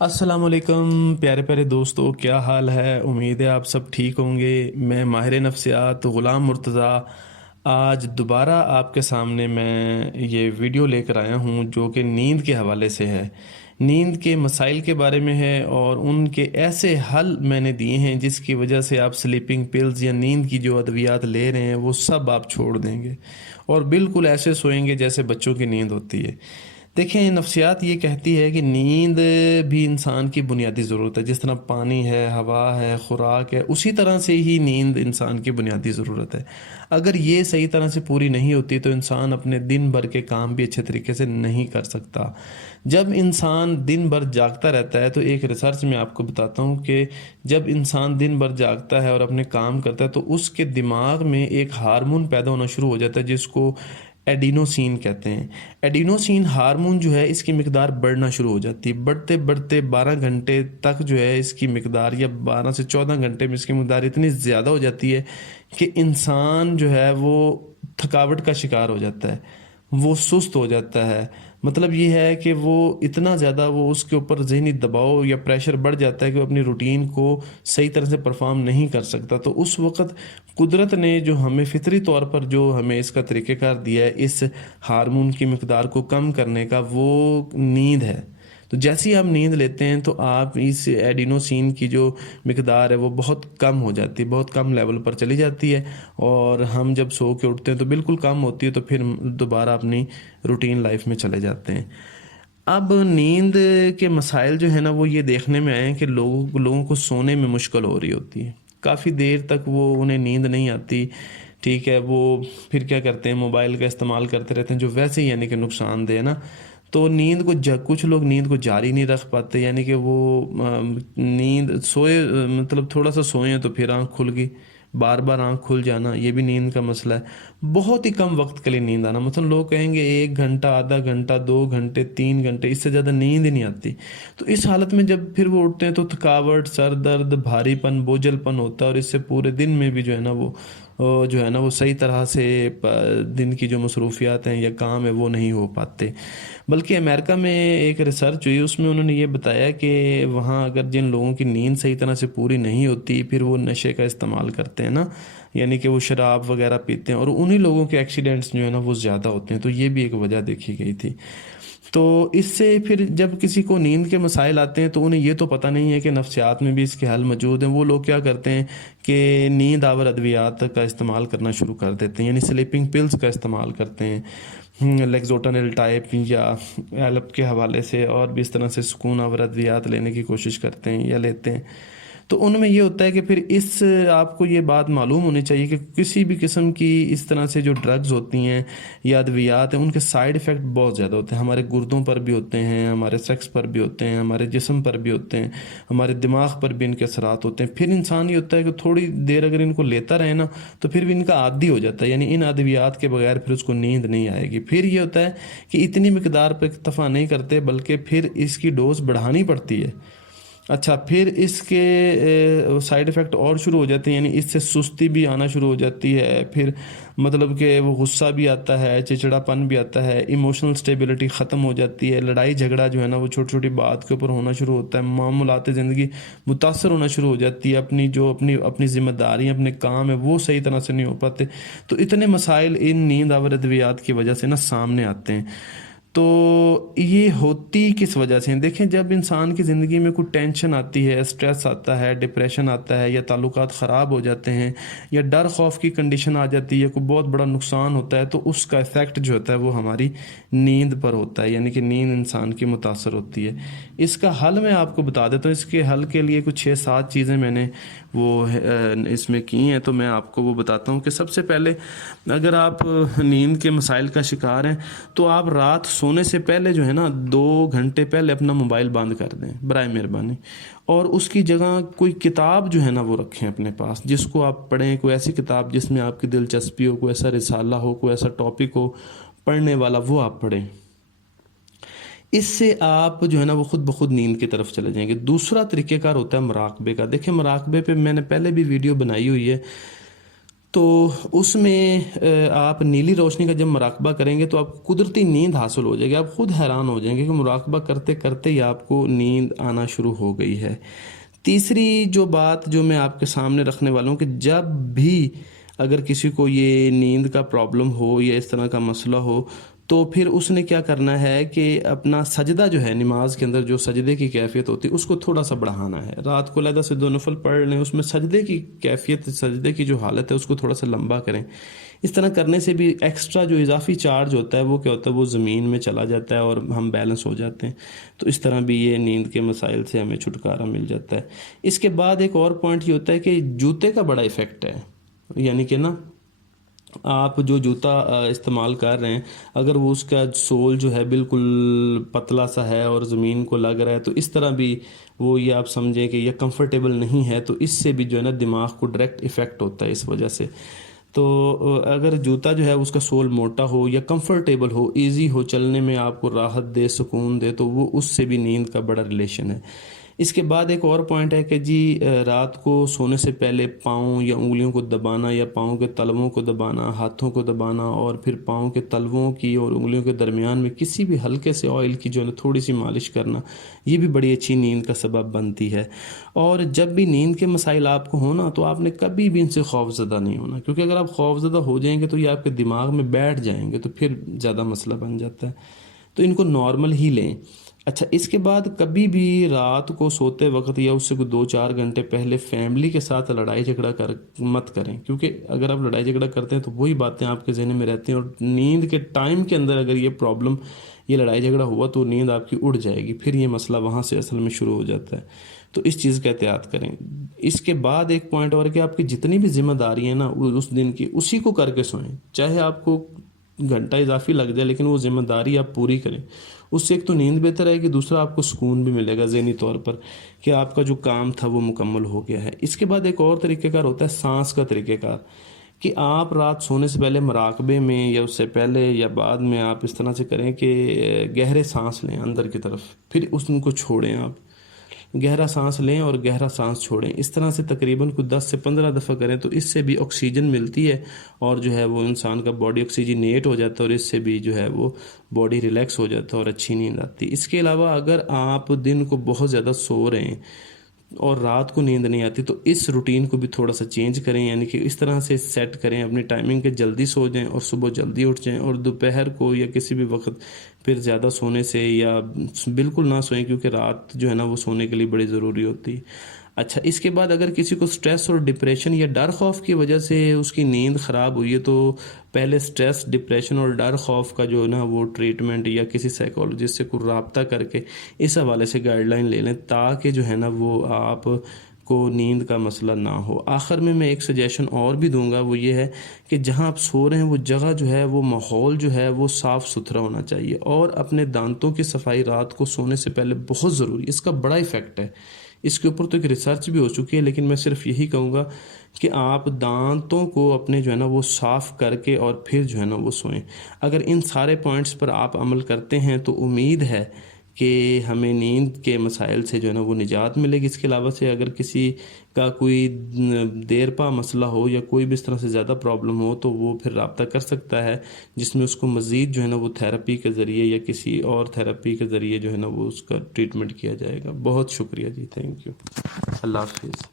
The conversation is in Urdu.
السلام علیکم پیارے پیارے دوستو، کیا حال ہے؟ امید ہے آپ سب ٹھیک ہوں گے۔ میں ماہر نفسیات غلام مرتضیٰ آج دوبارہ آپ کے سامنے میں یہ ویڈیو لے کر آیا ہوں جو کہ نیند کے حوالے سے ہے، نیند کے مسائل کے بارے میں ہے، اور ان کے ایسے حل میں نے دیے ہیں جس کی وجہ سے آپ سلیپنگ پلز یا نیند کی جو ادویات لے رہے ہیں وہ سب آپ چھوڑ دیں گے اور بالکل ایسے سوئیں گے جیسے بچوں کی نیند ہوتی ہے۔ دیکھیں، نفسیات یہ کہتی ہے کہ نیند بھی انسان کی بنیادی ضرورت ہے، جس طرح پانی ہے، ہوا ہے، خوراک ہے، اسی طرح سے ہی نیند انسان کی بنیادی ضرورت ہے۔ اگر یہ صحیح طرح سے پوری نہیں ہوتی تو انسان اپنے دن بھر کے کام بھی اچھے طریقے سے نہیں کر سکتا۔ جب انسان دن بھر جاگتا رہتا ہے تو ایک ریسرچ میں آپ کو بتاتا ہوں کہ جب انسان دن بھر جاگتا ہے اور اپنے کام کرتا ہے تو اس کے دماغ میں ایک ہارمون پیدا ہونا شروع ہو جاتا ہے جس کو ایڈینوسین کہتے ہیں۔ ایڈینوسین ہارمون جو ہے اس کی مقدار بڑھنا شروع ہو جاتی ہے، بڑھتے بڑھتے 12 گھنٹے تک جو ہے اس کی مقدار، یا 12 سے 14 گھنٹے میں اس کی مقدار اتنی زیادہ ہو جاتی ہے کہ انسان جو ہے وہ تھکاوٹ کا شکار ہو جاتا ہے، وہ سست ہو جاتا ہے۔ مطلب یہ ہے کہ وہ اتنا زیادہ وہ اس کے اوپر ذہنی دباؤ یا پریشر بڑھ جاتا ہے کہ وہ اپنی روٹین کو صحیح طرح سے پرفارم نہیں کر سکتا۔ تو اس وقت قدرت نے جو ہمیں فطری طور پر جو ہمیں اس کا طریقہ کار دیا ہے اس ہارمون کی مقدار کو کم کرنے کا، وہ نیند ہے۔ تو جیسے ہی آپ نیند لیتے ہیں تو آپ اس ایڈینوسین کی جو مقدار ہے وہ بہت کم ہو جاتی ہے، بہت کم لیول پر چلی جاتی ہے، اور ہم جب سو کے اٹھتے ہیں تو بالکل کم ہوتی ہے، تو پھر دوبارہ اپنی روٹین لائف میں چلے جاتے ہیں۔ اب نیند کے مسائل جو ہے نا وہ یہ دیکھنے میں آئے ہیں کہ لوگوں کو سونے میں مشکل ہو رہی ہوتی ہے، کافی دیر تک وہ انہیں نیند نہیں آتی۔ ٹھیک ہے، وہ پھر کیا کرتے ہیں، موبائل کا استعمال کرتے رہتے ہیں جو ویسے ہی یعنی کہ نقصان دہ ہے نا۔ تو نیند کو کچھ لوگ نیند کو جاری نہیں رکھ پاتے، یعنی کہ وہ نیند سوئے، مطلب تھوڑا سا سوئے تو پھر آنکھ کھل گئی، بار بار آنکھ کھل جانا، یہ بھی نیند کا مسئلہ ہے۔ بہت ہی کم وقت کے لیے نیند آنا، مثلا لوگ کہیں گے 1 گھنٹہ، آدھا گھنٹہ، 2 گھنٹے، 3 گھنٹے، اس سے زیادہ نیند ہی نہیں آتی۔ تو اس حالت میں جب پھر وہ اٹھتے ہیں تو تھکاوٹ، سر درد، بھاری پن، بوجھل پن ہوتا ہے، اور اس سے پورے دن میں بھی وہ صحیح طرح سے دن کی جو مصروفیات ہیں یا کام ہے وہ نہیں ہو پاتے۔ بلکہ امریکہ میں ایک ریسرچ ہوئی، اس میں انہوں نے یہ بتایا کہ وہاں اگر جن لوگوں کی نیند صحیح طرح سے پوری نہیں ہوتی پھر وہ نشے کا استعمال کرتے ہیں نا، یعنی کہ وہ شراب وغیرہ پیتے ہیں، اور انہی لوگوں کے ایکسیڈنٹس جو ہے نا وہ زیادہ ہوتے ہیں۔ تو یہ بھی ایک وجہ دیکھی گئی تھی۔ تو اس سے پھر جب کسی کو نیند کے مسائل آتے ہیں تو انہیں یہ تو پتہ نہیں ہے کہ نفسیات میں بھی اس کے حل موجود ہیں۔ وہ لوگ کیا کرتے ہیں کہ نیند آور ادویات کا استعمال کرنا شروع کر دیتے ہیں، یعنی سلیپنگ پلز کا استعمال کرتے ہیں، لیگزوٹنل ٹائپ یا ایلپ کے حوالے سے، اور بھی اس طرح سے سکون آور ادویات لینے کی کوشش کرتے ہیں یا لیتے ہیں۔ تو ان میں یہ ہوتا ہے کہ پھر آپ کو یہ بات معلوم ہونی چاہیے کہ کسی بھی قسم کی اس طرح سے جو ڈرگز ہوتی ہیں یا ادویات ہیں ان کے سائیڈ ایفیکٹ بہت زیادہ ہوتے ہیں، ہمارے گردوں پر بھی ہوتے ہیں، ہمارے سیکس پر بھی ہوتے ہیں، ہمارے جسم پر بھی ہوتے ہیں، ہمارے دماغ پر بھی ان کے اثرات ہوتے ہیں۔ پھر انسان یہ ہوتا ہے کہ تھوڑی دیر اگر ان کو لیتا رہے نا تو پھر بھی ان کا عادی ہو جاتا ہے، یعنی ان ادویات کے بغیر پھر اس کو نیند نہیں آئے گی۔ پھر یہ ہوتا ہے کہ اتنی مقدار پہ اکتفا نہیں کرتے بلکہ پھر اس کی ڈوز بڑھانی پڑتی ہے۔ اچھا، پھر اس کے سائیڈ ایفیکٹ اور شروع ہو جاتے ہیں، یعنی اس سے سستی بھی آنا شروع ہو جاتی ہے، پھر مطلب کہ وہ غصہ بھی آتا ہے، چچڑا پن بھی آتا ہے، ایموشنل سٹیبلٹی ختم ہو جاتی ہے، لڑائی جھگڑا جو ہے نا وہ چھوٹی چھوٹی بات کے اوپر ہونا شروع ہوتا ہے، معاملات زندگی متاثر ہونا شروع ہو جاتی ہے، اپنی ذمہ داریاں، اپنے کام ہے وہ صحیح طرح سے نہیں ہو پاتے۔ تو اتنے مسائل ان نیند آور ادویات کی وجہ سے نا سامنے آتے ہیں۔ تو یہ ہوتی کس وجہ سے؟ دیکھیں، جب انسان کی زندگی میں کوئی ٹینشن آتی ہے، اسٹریس آتا ہے، ڈپریشن آتا ہے، یا تعلقات خراب ہو جاتے ہیں، یا ڈر خوف کی کنڈیشن آ جاتی ہے، کوئی بہت بڑا نقصان ہوتا ہے، تو اس کا ایفیکٹ جو ہوتا ہے وہ ہماری نیند پر ہوتا ہے، یعنی کہ نیند انسان کی متاثر ہوتی ہے۔ اس کا حل میں آپ کو بتا دیتا ہوں۔ اس کے حل کے لیے کچھ 6-7 چیزیں میں نے اس میں کی ہیں، تو میں آپ کو وہ بتاتا ہوں کہ سب سے پہلے اگر آپ نیند کے مسائل کا شکار ہیں تو آپ رات سونے سے پہلے جو ہے نا 2 گھنٹے پہلے اپنا موبائل بند کر دیں برائے مہربانی، اور اس کی جگہ کوئی کتاب جو ہے نا وہ رکھیں اپنے پاس جس کو آپ پڑھیں، کوئی ایسی کتاب جس میں آپ کی دلچسپی ہو، کوئی ایسا رسالہ ہو، کوئی ایسا ٹاپک ہو پڑھنے والا، وہ آپ پڑھیں۔ اس سے آپ جو ہے نا وہ خود بخود نیند کی طرف چلے جائیں گے۔ دوسرا طریقہ کار ہوتا ہے مراقبے کا۔ دیکھیں، مراقبے پہ میں نے پہلے بھی ویڈیو بنائی ہوئی ہے، تو اس میں آپ نیلی روشنی کا جب مراقبہ کریں گے تو آپ کو قدرتی نیند حاصل ہو جائے گی. آپ خود حیران ہو جائیں گے کہ مراقبہ کرتے کرتے ہی آپ کو نیند آنا شروع ہو گئی ہے. تیسری جو بات جو میں آپ کے سامنے رکھنے والا ہوں کہ جب بھی اگر کسی کو یہ نیند کا پرابلم ہو یا اس طرح کا مسئلہ ہو تو پھر اس نے کیا کرنا ہے کہ اپنا سجدہ جو ہے نماز کے اندر جو سجدے کی کیفیت ہوتی ہے اس کو تھوڑا سا بڑھانا ہے. رات کو علیحدہ سے 2 نفل پڑھ لیں, اس میں سجدے کی کیفیت, سجدے کی جو حالت ہے اس کو تھوڑا سا لمبا کریں. اس طرح کرنے سے بھی ایکسٹرا جو اضافی چارج ہوتا ہے وہ کیا ہوتا ہے, وہ زمین میں چلا جاتا ہے اور ہم بیلنس ہو جاتے ہیں. تو اس طرح بھی یہ نیند کے مسائل سے ہمیں چھٹکارا مل جاتا ہے. اس کے بعد ایک اور پوائنٹ یہ ہوتا ہے کہ جوتے کا بڑا ایفیکٹ ہے. یعنی کہ نا آپ جو جوتا استعمال کر رہے ہیں اگر وہ اس کا سول جو ہے بالکل پتلا سا ہے اور زمین کو لگ رہا ہے تو اس طرح بھی وہ یہ آپ سمجھیں کہ یہ کمفرٹیبل نہیں ہے, تو اس سے بھی جو ہے نا دماغ کو ڈائریکٹ ایفیکٹ ہوتا ہے اس وجہ سے. تو اگر جوتا جو ہے اس کا سول موٹا ہو یا کمفرٹیبل ہو, ایزی ہو, چلنے میں آپ کو راحت دے, سکون دے, تو وہ اس سے بھی نیند کا بڑا ریلیشن ہے. اس کے بعد ایک اور پوائنٹ ہے کہ جی رات کو سونے سے پہلے پاؤں یا انگلیوں کو دبانا یا پاؤں کے تلووں کو دبانا, ہاتھوں کو دبانا اور پھر پاؤں کے تلووں کی اور انگلیوں کے درمیان میں کسی بھی ہلکے سے آئل کی جو ہے تھوڑی سی مالش کرنا, یہ بھی بڑی اچھی نیند کا سبب بنتی ہے. اور جب بھی نیند کے مسائل آپ کو ہونا تو آپ نے کبھی بھی ان سے خوف زدہ نہیں ہونا, کیونکہ اگر آپ خوف زدہ ہو جائیں گے تو یہ آپ کے دماغ میں بیٹھ جائیں گے تو پھر زیادہ مسئلہ بن جاتا ہے. تو ان کو نارمل ہی لیں. اچھا, اس کے بعد کبھی بھی رات کو سوتے وقت یا اس سے کوئی 2-4 گھنٹے پہلے فیملی کے ساتھ لڑائی جھگڑا مت کریں, کیونکہ اگر آپ لڑائی جھگڑا کرتے ہیں تو وہی باتیں آپ کے ذہن میں رہتی ہیں اور نیند کے ٹائم کے اندر اگر یہ پرابلم, یہ لڑائی جھگڑا ہوا تو نیند آپ کی اڑ جائے گی, پھر یہ مسئلہ وہاں سے اصل میں شروع ہو جاتا ہے. تو اس چیز کا احتیاط کریں. اس کے بعد ایک پوائنٹ اور ہے کہ آپ کی جتنی بھی ذمہ داری ہیں نا اس دن کی, اسی کو کر کے سوئیں, چاہے آپ کو گھنٹہ اضافی لگ جائے لیکن وہ ذمہ داری آپ پوری کریں. اس سے ایک تو نیند بہتر رہے گی, دوسرا آپ کو سکون بھی ملے گا ذہنی طور پر کہ آپ کا جو کام تھا وہ مکمل ہو گیا ہے. اس کے بعد ایک اور طریقہ کار ہوتا ہے سانس کا طریقہ کار, کہ آپ رات سونے سے پہلے مراقبے میں یا اس سے پہلے یا بعد میں آپ اس طرح سے کریں کہ گہرے سانس لیں اندر کی طرف, پھر اس کو چھوڑیں. آپ گہرا سانس لیں اور گہرا سانس چھوڑیں. اس طرح سے تقریباً کوئی 10 سے 15 دفعہ کریں تو اس سے بھی آکسیجن ملتی ہے اور جو ہے وہ انسان کا باڈی آکسیجنیٹ ہو جاتا ہے اور اس سے بھی جو ہے وہ باڈی ریلیکس ہو جاتا ہے اور اچھی نیند آتی ہے. اس کے علاوہ اگر آپ دن کو بہت زیادہ سو رہے ہیں اور رات کو نیند نہیں آتی تو اس روٹین کو بھی تھوڑا سا چینج کریں, یعنی کہ اس طرح سے سیٹ کریں اپنی ٹائمنگ کے, جلدی سو جائیں اور صبح جلدی اٹھ جائیں, اور دوپہر کو یا کسی بھی وقت پھر زیادہ سونے سے یا بالکل نہ سوئیں, کیونکہ رات جو ہے نا وہ سونے کے لیے بڑی ضروری ہوتی ہے. اچھا, اس کے بعد اگر کسی کو سٹریس اور ڈپریشن یا ڈر خوف کی وجہ سے اس کی نیند خراب ہوئی ہے تو پہلے سٹریس, ڈپریشن اور ڈر خوف کا جو ہے نا وہ ٹریٹمنٹ یا کسی سائیکالوجسٹ سے کوئی رابطہ کر کے اس حوالے سے گائیڈ لائن لے لیں تاکہ جو ہے نا وہ آپ کو نیند کا مسئلہ نہ ہو. آخر میں ایک سجیشن اور بھی دوں گا, وہ یہ ہے کہ جہاں آپ سو رہے ہیں وہ جگہ جو ہے وہ ماحول جو ہے وہ صاف ستھرا ہونا چاہیے, اور اپنے دانتوں کی صفائی رات کو سونے سے پہلے بہت ضروری, اس کا بڑا ایفیکٹ ہے. اس کے اوپر تو ایک ریسرچ بھی ہو چکی ہے, لیکن میں صرف یہی کہوں گا کہ آپ دانتوں کو اپنے جو ہے نا وہ صاف کر کے اور پھر جو ہے نا وہ سوئیں. اگر ان سارے پوائنٹس پر آپ عمل کرتے ہیں تو امید ہے کہ ہمیں نیند کے مسائل سے جو ہے نا وہ نجات ملے گی. اس کے علاوہ سے اگر کسی کا کوئی دیر پا مسئلہ ہو یا کوئی بھی اس طرح سے زیادہ پرابلم ہو تو وہ پھر رابطہ کر سکتا ہے, جس میں اس کو مزید جو ہے نا وہ تھیراپی کے ذریعے یا کسی اور تھیراپی کے ذریعے جو ہے نا وہ اس کا ٹریٹمنٹ کیا جائے گا. بہت شکریہ جی, تھینک یو, اللہ حافظ.